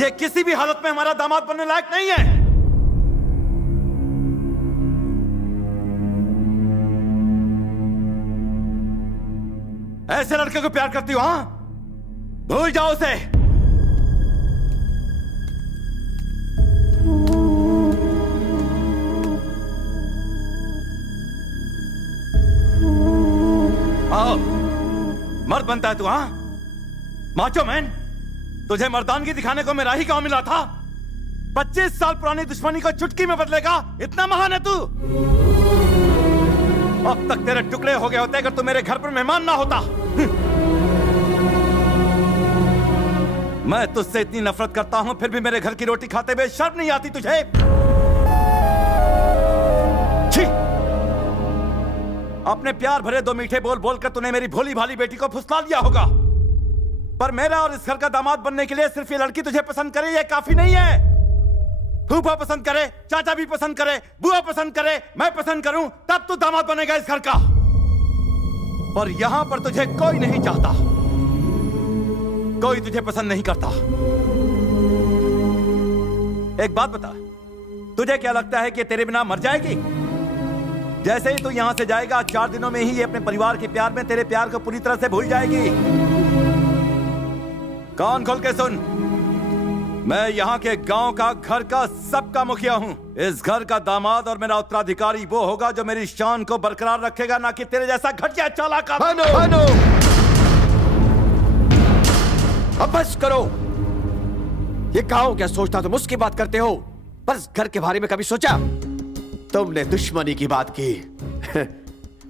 ये किसी भी हालत में हमारा दामाद बनने लायक नहीं है। ऐसे लड़के को प्यार करती हो? हाँ, भूल जाओ उसे। आओ, मर्द बनता है तू? हाँ, माचो मैन। तुझे मर्दानगी दिखाने को मेरा ही गांव मिला था। 25 साल पुरानी दुश्मनी को चुटकी में बदलेगा, इतना महान है तू? अब तक तेरे टुकड़े हो गए होते अगर तू मेरे घर पर मेहमान ना होता। मैं तुझसे इतनी नफरत करता हूं, फिर भी मेरे घर की रोटी खाते हुए शर्म नहीं आती तुझे? छी! अपने प्यार भरे दो मीठे बोल बोलकर तूने मेरी भोली भाली बेटी को फुसला लिया होगा, पर मेरा और इस घर का दामाद बनने के लिए सिर्फ ये लड़की तुझे पसंद करे ये काफी नहीं है। फूफा पसंद करे, चाचा भी पसंद करे, बुआ पसंद करे, मैं पसंद करूं, तब तू दामाद बनेगा इस घर का। और यहां पर तुझे कोई नहीं चाहता, कोई तुझे पसंद नहीं करता। एक बात बता, तुझे क्या लगता है कि तेरे बिना मर जाएगी? जैसे ही तू यहां से जाएगा 4 दिनों में ही ये अपने परिवार के प्यार में तेरे प्यार को पूरी तरह से भूल जाएगी। कान खोल के सुन, मैं यहाँ के गांव का, घर का, सबका मुखिया हूँ। इस घर का दामाद और मेरा उत्तराधिकारी वो होगा जो मेरी शान को बरकरार रखेगा, ना कि तेरे जैसा घटिया चालाक। भानु, अब बस करो। ये गांव क्या सोचता, तुम उसकी बात करते हो, पर इस घर के बारे में कभी सोचा? तुमने दुश्मनी की बात की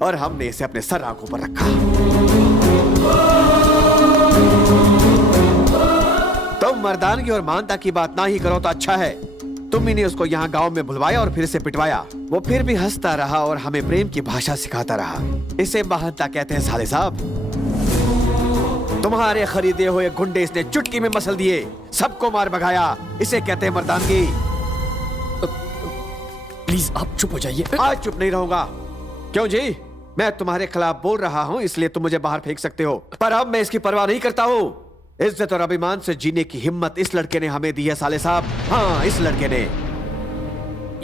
और हमने इसे अपने सर आंखों पर रखा। तुम मर्दानगी और मानता की बात ना ही करो तो अच्छा है। तुम ही ने उसको यहाँ गांव में बुलवाया और फिर से पिटवाया। वो फिर भी हंसता रहा और हमें प्रेम की भाषा सिखाता रहा। इसे महानता कहते हैं साले साहब। तुम्हारे खरीदे हुए गुंडे इसने चुटकी में मसल दिए, सबको मार भगाया। इसे कहते हैं मर्दानगी। प्लीज आप चुप हो जाइए। आज चुप नहीं रहूंगा। क्यों जी? मैं तुम्हारे खिलाफ बोल रहा हूं इसलिए तुम मुझे बाहर फेंक सकते हो, पर अब मैं इसकी परवाह नहीं करता हूं। इज्जत और अभिमान से जीने की हिम्मत इस लड़के ने हमें दी है साले साहब। हाँ, इस लड़के ने।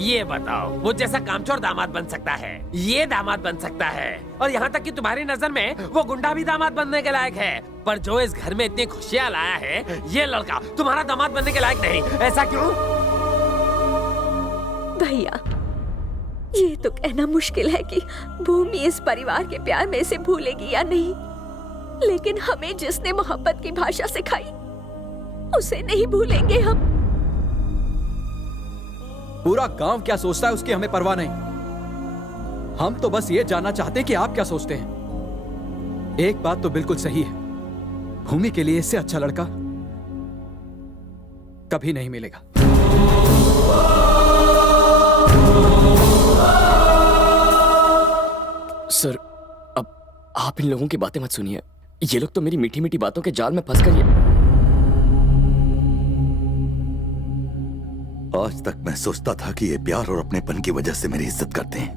ये बताओ, वो जैसा कामचोर दामाद बन सकता है, ये दामाद बन सकता है, और यहाँ तक कि तुम्हारी नजर में वो गुंडा भी दामाद बनने के लायक है, पर जो इस घर में इतनी खुशियाँ लाया है, ये लड़का तुम्हारा दामाद बनने के लायक नहीं। ऐसा क्यों? भैया, ये तो कहना मुश्किल है कि भूमि इस परिवार के प्यार में इसे भूलेगी या नहीं, लेकिन हमें जिसने मोहब्बत की भाषा सिखाई उसे नहीं भूलेंगे हम। पूरा गांव क्या सोचता है उसकी हमें परवाह नहीं। हम तो बस ये जानना चाहते हैं कि आप क्या सोचते हैं। एक बात तो बिल्कुल सही है, भूमि के लिए इससे अच्छा लड़का कभी नहीं मिलेगा। सर, अब आप इन लोगों की बातें मत सुनिए। ये लोग तो मेरी मीठी मीठी बातों के जाल में फंस कर आज तक मैं सोचता था कि ये प्यार और अपनेपन की वजह से मेरी इज्जत करते हैं,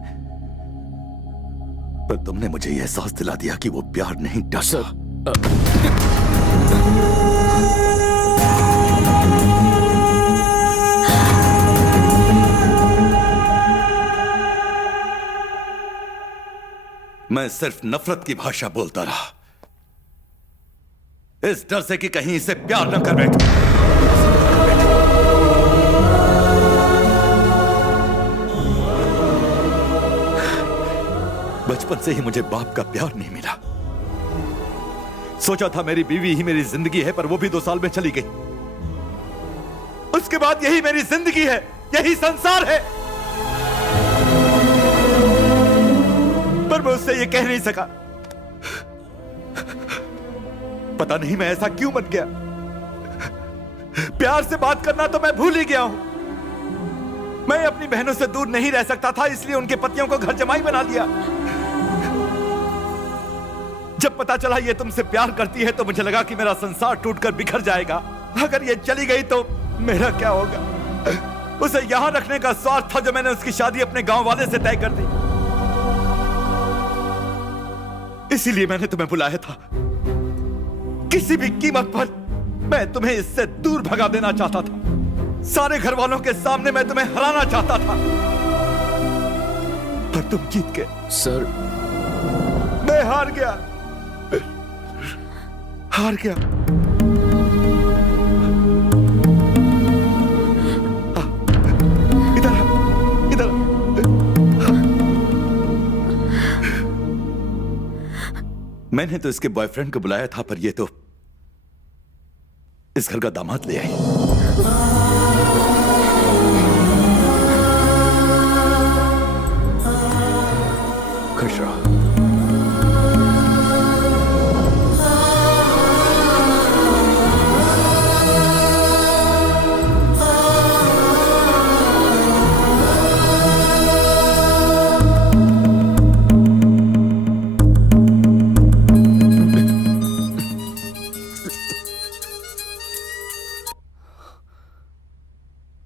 पर तुमने मुझे यह एहसास दिला दिया कि वो प्यार नहीं डरता। मैं सिर्फ नफरत की भाषा बोलता रहा, इस डर से कि कहीं इसे प्यार न कर बैठूं। बचपन से ही मुझे बाप का प्यार नहीं मिला। सोचा था मेरी बीवी ही मेरी जिंदगी है, पर वो भी 2 साल में चली गई। उसके बाद यही मेरी जिंदगी है, यही संसार है, पर मैं उससे ये कह नहीं सका। पता नहीं मैं ऐसा क्यों बन गया। प्यार से बात करना तो मैं भूल ही गया हूं। मैं अपनी बहनों से दूर नहीं रह सकता था, इसलिए उनके पतियों को घर जमाई बना लिया। जब पता चला ये तुमसे प्यार करती है तो मुझे लगा कि मेरा संसार टूटकर बिखर जाएगा। अगर ये चली गई तो मेरा क्या होगा? उसे यहां रखने का स्वार्थ था जो मैंने उसकी शादी अपने गांव वाले से तय कर दी। इसीलिए मैंने तुम्हें बुलाया था, किसी भी कीमत पर मैं तुम्हें इससे दूर भगा देना चाहता था। सारे घर वालों के सामने मैं तुम्हें हराना चाहता था, पर तुम जीत गए। सर, मैं हार गया, हार गया। इधर आ, इधर आ। मैंने तो इसके बॉयफ्रेंड को बुलाया था, पर ये तो इस घर का दामाद ले आई। खुश रहो।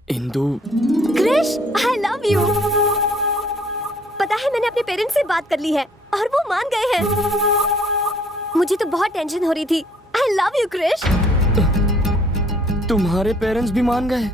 Indu, Krish, I love you. पता है मैंने अपने पेरेंट्स से बात कर ली है और वो मान गए हैं। मुझे तो बहुत टेंशन हो रही थी। I love you Krish. तुम्हारे पेरेंट्स भी मान गए?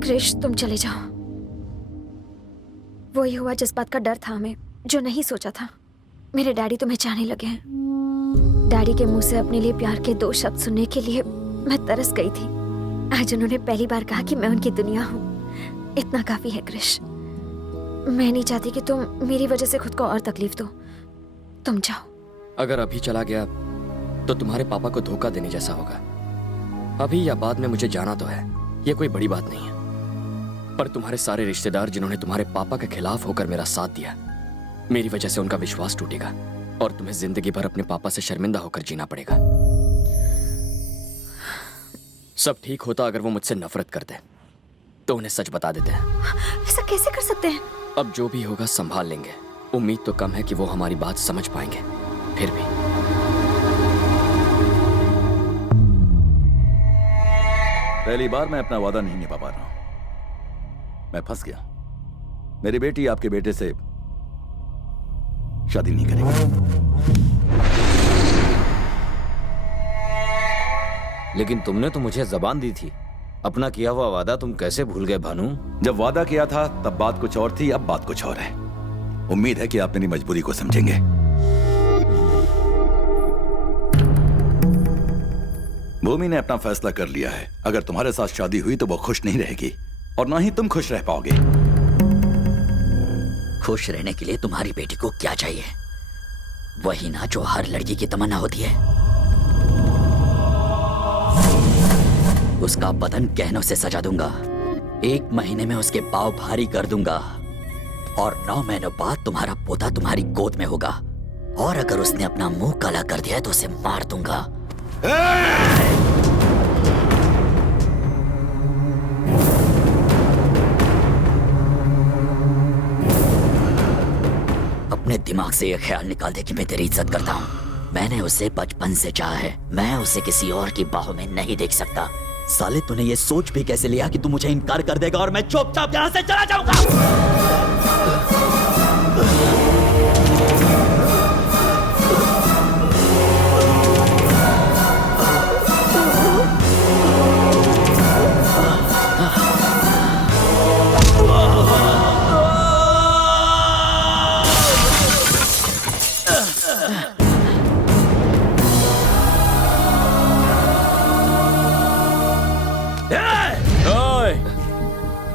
क्रिश, तुम चले जाओ। वही हुआ जिस बात का डर था हमें, जो नहीं सोचा था। मेरे डैडी तुम्हें चाहने लगे हैं। डैडी के मुंह से अपने लिए प्यार के 2 शब्द सुनने के लिए मैं तरस गई थी। आज उन्होंने पहली बार कहा कि मैं उनकी दुनिया हूँ। इतना काफी है क्रिश। मैं नहीं चाहती कि तुम मेरी वजह से खुद को और तकलीफ दो। तुम जाओ। अगर अभी चला गया तो तुम्हारे पापा को धोखा देने जैसा होगा। अभी या बाद में मुझे जाना तो है, ये कोई बड़ी बात नहीं है। पर तुम्हारे सारे रिश्तेदार जिन्होंने तुम्हारे पापा के खिलाफ होकर मेरा साथ दिया, मेरी वजह से उनका विश्वास टूटेगा और तुम्हें जिंदगी भर अपने पापा से शर्मिंदा होकर जीना पड़ेगा। सब ठीक होता अगर वो मुझसे नफरत करते, तो उन्हें सच बता देते हैं। ऐसा कैसे कर सकते हैं? अब जो भी होगा संभाल लेंगे। उम्मीद तो कम है कि वो हमारी बात समझ पाएंगे, फिर भी। पहली बार मैं अपना वादा नहीं निभा पा रहा हूं। मैं फंस गया। मेरी बेटी आपके बेटे से शादी नहीं करेगी। लेकिन तुमने तो मुझे जबान दी थी। अपना किया हुआ वादा तुम कैसे भूल गए भानु? जब वादा किया था तब बात कुछ और थी, अब बात कुछ और है। उम्मीद है कि आप मेरी मजबूरी को समझेंगे। भूमि ने अपना फैसला कर लिया है। अगर तुम्हारे साथ शादी हुई तो वो खुश नहीं रहेगी और ना ही तुम खुश रह पाओगे। खुश रहने के लिए तुम्हारी बेटी को क्या चाहिए? वही ना जो हर लड़की की तमन्ना होती है। उसका बदन गहनों से सजा दूंगा। 1 महीने में उसके पाँव भारी कर दूंगा और 9 महीनों बाद तुम्हारा पोता तुम्हारी गोद में होगा। और अगर उसने अपना मुंह काला कर दिया तो उसे मार दूंगा। अपने दिमाग से यह ख्याल निकाल दे कि मैं तेरी इज्जत करता हूँ। मैंने उसे बचपन से चाहा है। मैं उसे किसी और की बाहों में नहीं देख सकता। साले, तूने ये सोच भी कैसे लिया कि तू मुझे इनकार कर देगा और मैं चुपचाप यहाँ से चला जाऊंगा?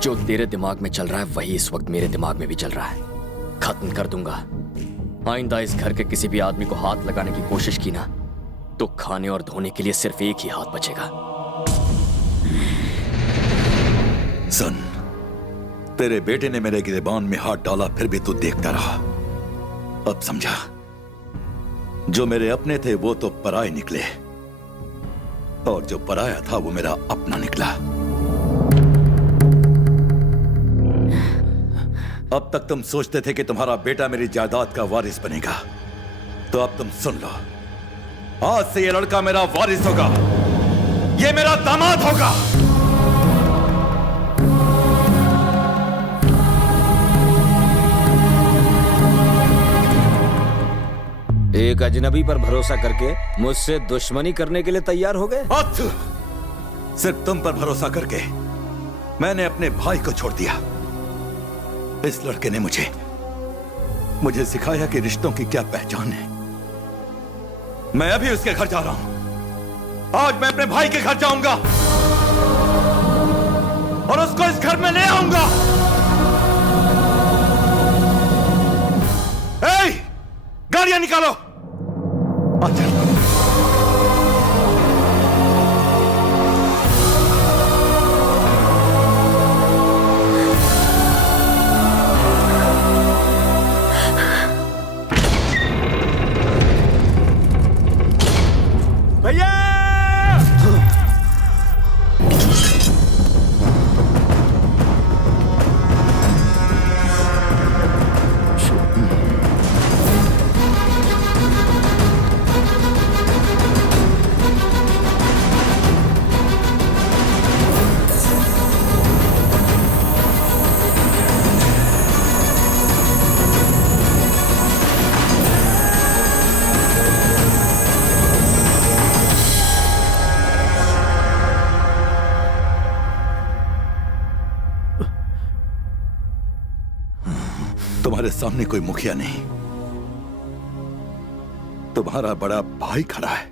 जो तेरे दिमाग में चल रहा है वही इस वक्त मेरे दिमाग में भी चल रहा है। खत्म कर दूंगा। आइंदा इस घर के किसी भी आदमी को हाथ लगाने की कोशिश की ना, तो खाने और धोने के लिए सिर्फ एक ही हाथ बचेगा। सुन, तेरे बेटे ने मेरे गिरेबान में हाथ डाला, फिर भी तू देखता रहा। अब समझा, जो मेरे अपने थे वो तो पराये निकले और जो पराया था वो मेरा अपना निकला। अब तक तुम सोचते थे कि तुम्हारा बेटा मेरी जायदाद का वारिस बनेगा, तो अब तुम सुन लो, आज से ये लड़का मेरा वारिस होगा, ये मेरा दामाद होगा। एक अजनबी पर भरोसा करके मुझसे दुश्मनी करने के लिए तैयार हो गए? सिर्फ तुम पर भरोसा करके मैंने अपने भाई को छोड़ दिया। इस लड़के ने मुझे सिखाया कि रिश्तों की क्या पहचान है। मैं अभी उसके घर जा रहा हूं। आज मैं अपने भाई के घर जाऊंगा और उसको इस घर में ले आऊंगा। गाड़ियां निकालो। अच्छा। भैया तुम्हारे सामने कोई मुखिया नहीं, तुम्हारा बड़ा भाई खड़ा है।